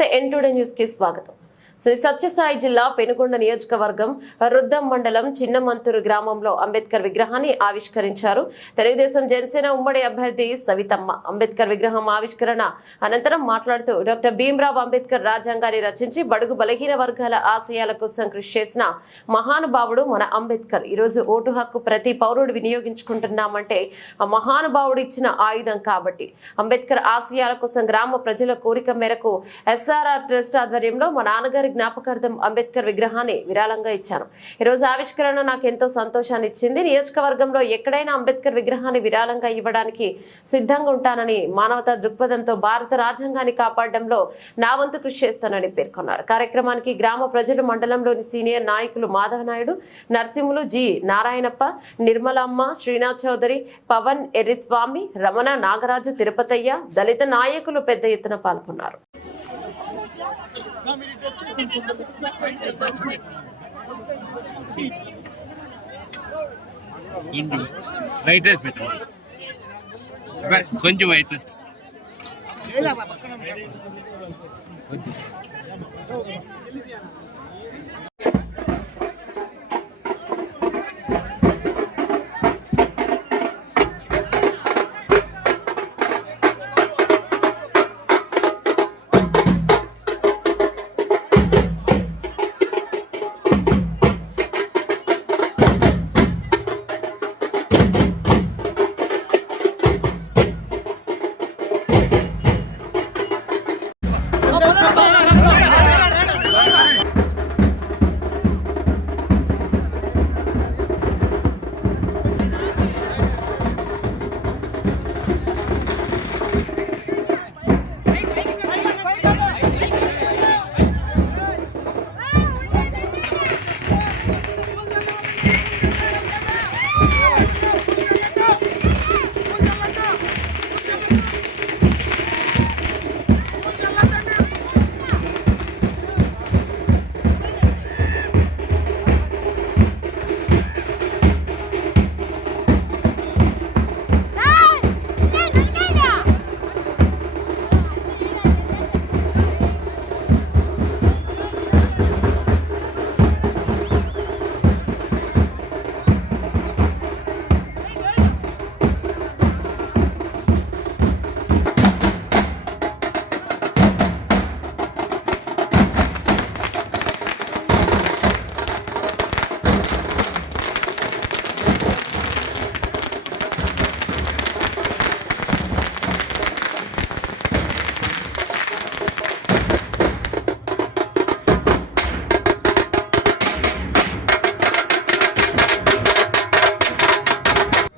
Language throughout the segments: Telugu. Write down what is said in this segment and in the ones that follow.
నమస్తే N2 న్యూస్ కి స్వాగతం. శ్రీ సత్యసాయి జిల్లా పెనుగొండ నియోజకవర్గం రుద్దం మండలం చిన్నమంతూరు గ్రామంలో అంబేద్కర్ విగ్రహాన్ని ఆవిష్కరించారు. తెలుగుదేశం జనసేన ఉమ్మడి అభ్యర్థి సవితమ్మ అంబేద్కర్ విగ్రహం ఆవిష్కరణ అనంతరం మాట్లాడుతూ డాక్టర్ భీమ్రావ్ అంబేద్కర్ రాజ్యాంగాన్ని రచించి బడుగు బలహీన వర్గాల ఆశయాల కోసం కృషి చేసిన మహానుభావుడు మన అంబేద్కర్. ఈరోజు ఓటు హక్కు ప్రతి పౌరుడు వినియోగించుకుంటున్నామంటే ఆ మహానుభావుడు ఇచ్చిన ఆయుధం కాబట్టి అంబేద్కర్ ఆశయాల కోసం గ్రామ ప్రజల కోరిక మేరకు SRR ట్రస్ట్ ఆధ్వర్యంలో మా నాన్నగారి జ్ఞాపకార్థం అంబేద్కర్ విగ్రహాన్ని విరాళంగా ఇచ్చాను. ఈ రోజు ఆవిష్కరణ నాకు ఎంతో సంతోషాన్ని ఇచ్చింది. నియోజకవర్గంలో ఎక్కడైనా అంబేద్కర్ విగ్రహాన్ని విరాళంగా ఇవ్వడానికి సిద్ధంగా ఉంటానని, మానవతా దృక్పథంతో భారత రాజ్యాంగాన్ని కాపాడడంలో నా వంతు కృషి చేస్తానని పేర్కొన్నారు. కార్యక్రమానికి గ్రామ ప్రజలు, మండలంలోని సీనియర్ నాయకులు మాధవనాయుడు, నరసింహులు, జి నారాయణప్ప, నిర్మలమ్మ, శ్రీనాథ్ చౌదరి, పవన్ ఎర్రిస్వామి, రమణ, నాగరాజు, తిరుపతయ్య, దళిత నాయకులు పెద్ద ఎత్తున పాల్గొన్నారు. కొంచెం వైట్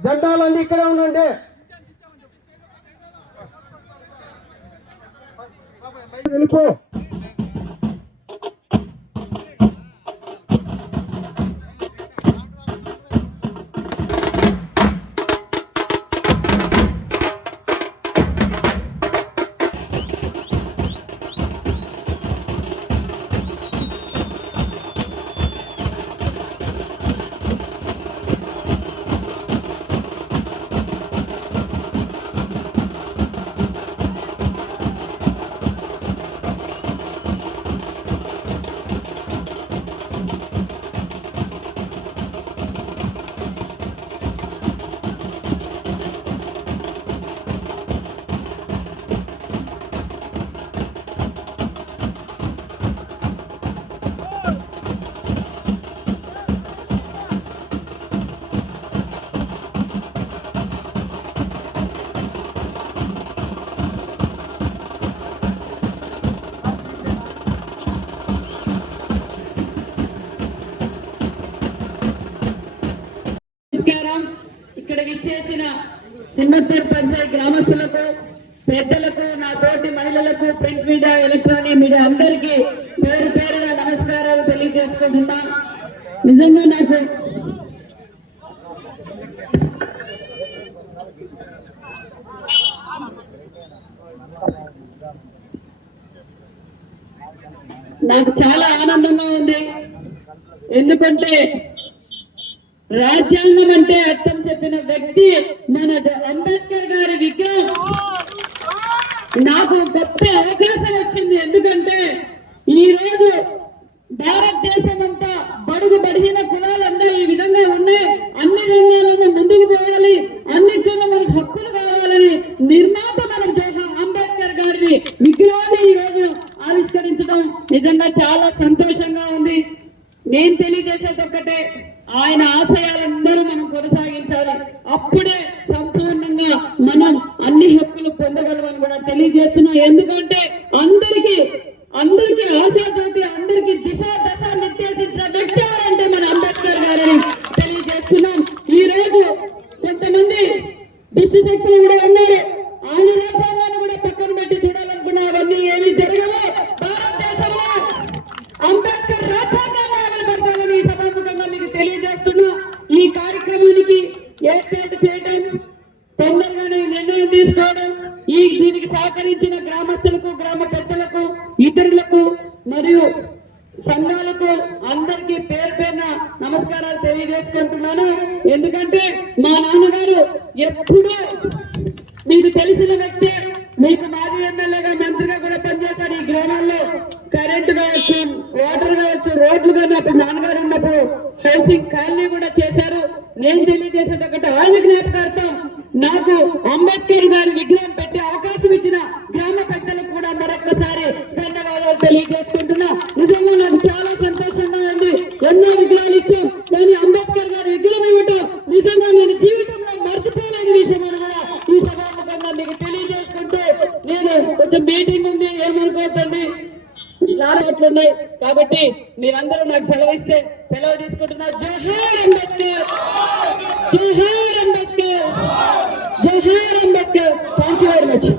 జెండాలన్నీ ఇక్కడే ఉండండి. వెళ్ళిపో. ఇక్కడ విచ్చేసిన చిన్నత్తూరు పంచాయతీ గ్రామస్తులకు, పెద్దలకు, నా తోటి మహిళలకు, ప్రింట్ మీడియా, ఎలక్ట్రానిక్ మీడియా అందరికీ పేరు పేరున నమస్కారాలు తెలియజేసుకుంటున్నా. నిజంగా నాకు చాలా ఆనందంగా ఉంది. ఎందుకంటే రాజ్యాంగం అంటే అర్థం చెప్పిన వ్యక్తి మన అంబేద్కర్ గారి విగ్రహం నాకు గొప్ప అవకాశం వచ్చింది. ఎందుకంటే ఈ రోజు భారతదేశం అంతా బడుగు బడిగిన కులాలందరూ ఈ విధంగా ఉన్నాయి, అన్ని రంగాలను ముందుకు పోవాలి, అన్నింటిలో మనకు హక్కులు కావాలని నిర్మాత మనం అంబేద్కర్ గారిని విగ్రహాన్ని ఈ రోజు ఆవిష్కరించడం నిజంగా చాలా సంతోషంగా ఉంది. నేను తెలియజేసేది ఒక్కటే, ఆయన ఆశయాలందరూ మనం కొనసాగించాలి. అప్పుడే సంపూర్ణంగా మనం అన్ని హక్కులు పొందగలమని కూడా తెలియజేస్తున్నాం. ఎందుకంటే అందరికీ ఆశాజ్యోతి, అందరికీ దిశ దశ నిర్దేశించిన వ్యక్తి ఎవరంటే మన అంబేద్కర్ గారిని తెలియజేస్తున్నాం. ఈ రోజు కొంతమంది దుష్ట శక్తులు కూడా ఉన్నారు. ఆయన రాజ్యాంగాన్ని కూడా పక్కన పెట్టి చూడాలనుకున్నా అవన్నీ ఏమి జరగవు. భారతదేశంలో అంబేద్కర్ రాజ్యాంగాన్ని అమలుపరచాలని సభాముఖంగా మీకు తెలియజేస్తున్నా. ఈ కార్యక్రమానికి ఏర్పాటు చేయడం, తొందరగానే నిర్ణయం తీసుకోవడం, దీనికి సహకరించిన గ్రామస్తులకు, గ్రామ పెద్దలకు, ఇతరులకు మరియు సంఘాలకు అందరికీ పేరు పేరున నమస్కారాలు తెలియజేసుకుంటున్నాను. ఎందుకంటే మా నాన్నగారు ఎప్పుడూ మీకు తెలిసిన వ్యక్తి, మీకు మాజీ ఎమ్మెల్యేగా, మంత్రిగా కూడా పనిచేశారు. ఈ గ్రామాల్లో కరెంటు కావచ్చు, వాటర్ కావచ్చు, రోడ్లు కానీ అప్పుడు నాన్నగారు ఉన్నప్పుడు హౌసింగ్ కాలనీ కూడా చేశారు. నేను తెలియజేసేది ఒకటి, ఆయన జ్ఞాపకార్థం నాకు అంబేద్కర్ గారి విగ్రహం పెట్టే అవకాశం ఇచ్చిన గ్రామ పెద్దలకు కూడా మరొక్కసారి ధన్యవాదాలు తెలియజేసుకుంటున్నా. నిజంగా నాకు చాలా సంతోషంగా ఉంది. ఎన్నో విగ్రహాలు ఇచ్చాం, కానీ అంబేద్కర్ గారి విగ్రహం ఇవ్వటం నిజంగా నేను జీవితంలో మర్చిపోలేని విషయం అని కూడా ఈ సభాముఖంగా మీకు తెలియజేసుకుంటూ, నేను కొంచెం మీటింగ్ ఉంది, ఏమనుకోవద్దండి, లాభట్లున్నాయి కాబట్టి మీరందరూ నాకు సెలవు ఇస్తే సెలవు తీసుకుంటున్నా. జోహార్ అంబేద్కర్, జోహార్ అంబేద్కర్, జోహార్ Ambedkar. Thank you very much.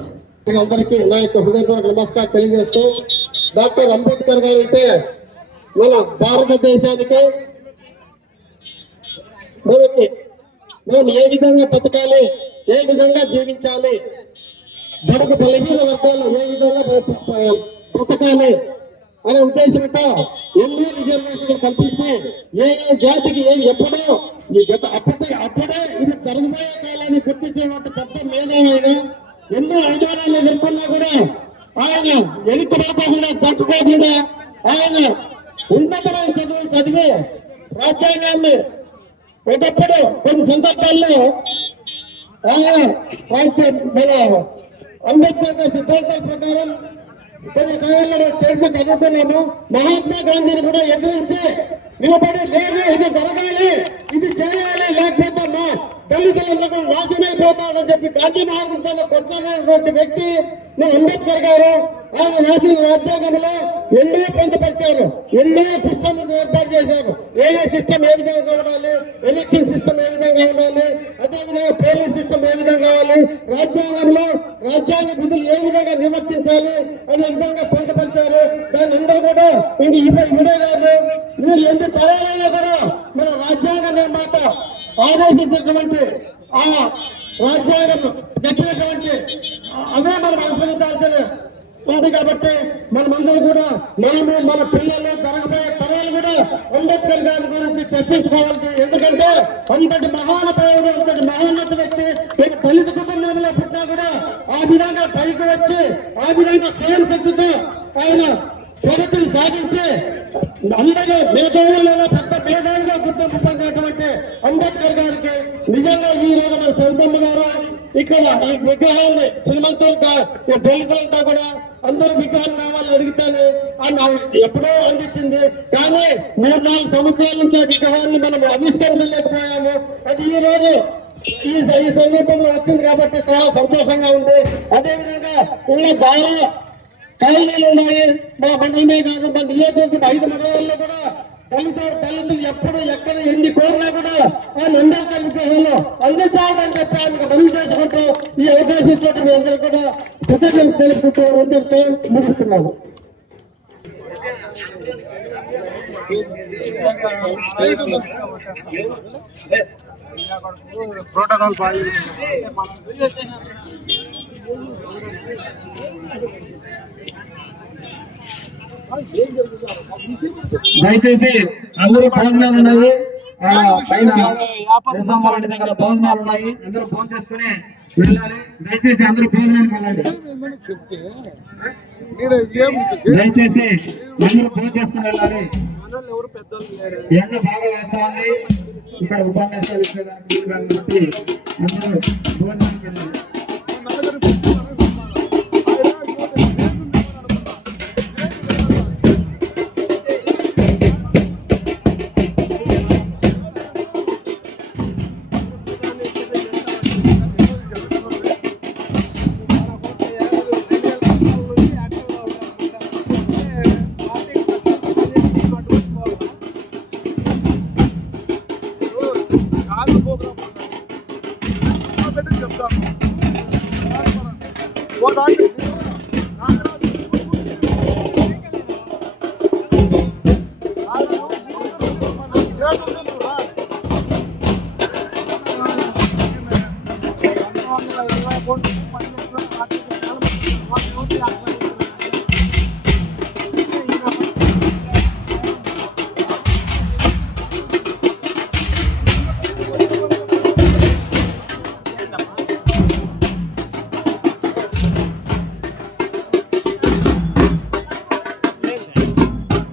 అందరికీ నా యొక్క హృదయపూర్వక నమస్కారం తెలియజేస్తూ, డాక్టర్ అంబేద్కర్ గారు అంటే మన భారతదేశానికి మనం ఏ విధంగా బతకాలి, ఏ విధంగా జీవించాలి, బడుగు బలహీన వర్గాలు ఏ విధంగా బ్రతకాలి అనే ఉద్దేశంతో ఎన్నో రిజర్వేషన్లు కల్పించి ఏ జాతికి ఎప్పుడో అప్పుడే ఇది జరగబోయే కాలాన్ని గుర్తించేటువంటి పెద్ద మేధావైన ఎన్నో అవమానాలు ఎదుర్కొన్నా కూడా ఆయన వెనుకబడకుండా జట్టుకోకుండా ఆయన ఉన్నతమైన చదువులు చదివి రాజ్యాంగాన్ని ఒకప్పుడు కొన్ని సందర్భాల్లో ఆయన మన అంబేద్కర్ గారి సిద్ధాంతాల ప్రకారం కొన్ని కాలంలో చేర్చి చదువుతున్నాము. మహాత్మా గాంధీని కూడా ఎదిరించి నిలబడి, లేదు ఇది జరగాలి, ఇది చేయాలి, లేకపోతే మా దళితులందరూ నాశనమైపోతాడని చెప్పి గాంధీ మహాత్మతో కొట్లాడినటువంటి వ్యక్తి మన అంబేద్కర్ గారు. ఆయన రాసిన రాజ్యాంగంలో ఎన్నో పొందుపరిచారు, ఎన్నో సిస్టమ్ ఏర్పాటు చేశారు. సిస్టమ్ ఏ విధంగా ఉండాలి, ఎలక్షన్ సిస్టమ్ ఏ విధంగా ఉండాలి, అదేవిధంగా పోలీస్ సిస్టమ్ ఏ విధంగా కావాలి, రాజ్యాంగంలో రాజ్యాంగ విధులు ఏ విధంగా నిర్వర్తించాలి అనే విధంగా పొందుపరిచారు. దాని అందరూ కూడా ఇది ఇప్పుడే కాదు, మీరు ఎన్ని తరాలైనా కూడా మన రాజ్యాంగ నిర్మాత ఆదేశించినటువంటి ఆ రాజ్యాంగం చెప్పినటువంటి అవే మనం అనుసరించాల్సిన ఉంది. కాబట్టి మనమందరం కూడా మన పిల్లలు జరగబోయే తరాలు కూడా అంబేద్కర్ గారి గురించి చర్చించుకోవాలి. ఎందుకంటే అంతటి మహానుభావుడు, అంతటి మహోన్నత వ్యక్తి దళిత కుటుంబంలో పుట్టినా కూడా ఆ విధంగా పైకి వచ్చి ఆ విధంగా స్వయం శక్తితో ఆయన ప్రగతిని సాధించి అందరూ మేధావులలో పెద్ద మేధావులుగా గుర్తింపు పొందినటువంటి అంబేద్కర్ గారికి నిజంగా ఈ రోజు మన సవితమ్మ గారు ఇక్కడ ఈ విగ్రహాన్ని శ్రీమంతులు దళితులంతా కూడా అందరూ విగ్రహం కావాలని అడిగితేనే ఎప్పుడో అందించింది. కానీ 3-4 సంవత్సరాల నుంచి ఆ విగ్రహాన్ని మనం ఆవిష్కరించలేకపోయాము. అది ఈ రోజు ఈ సందర్భంలో వచ్చింది కాబట్టి చాలా సంతోషంగా ఉంది. అదేవిధంగా ఇంకా చాలా కాలనీలు ఉన్నాయి. మా మండలమే కాదు, మా నియోజకవర్గం 5 మండలాల్లో కూడా దళితులు ఎప్పుడు ఎక్కడ ఎన్ని కోరినా కూడా ఆ అంబేద్కర్ విగ్రహంలో అందించాలని చెప్పి ఆయనకు మనవి చేసుకుంటూ ఈ అవకాశం ఇచ్చేట మీ అందరూ కూడా కృతజ్ఞతలు తెలుపుకుంటూ అందరితో ముగిస్తున్నాము. దయచేసి అందరూ భోజనాలు ఉన్నాయి, పైన దగ్గర భోజనాలు ఉన్నాయి, అందరూ భోజనం చేసుకుని వెళ్ళాలి. దయచేసి అందరూ భోజనానికి వెళ్ళండి. దయచేసి అందరూ భోజనం చేసుకుని వెళ్ళాలి. ఎండ బాగా వేస్తా ఉంది. ఇక్కడ ఉపన్యాసాలు ఇచ్చేదానికి కాబట్టి అందరూ భోజనానికి వెళ్ళాలి. చెప్తాను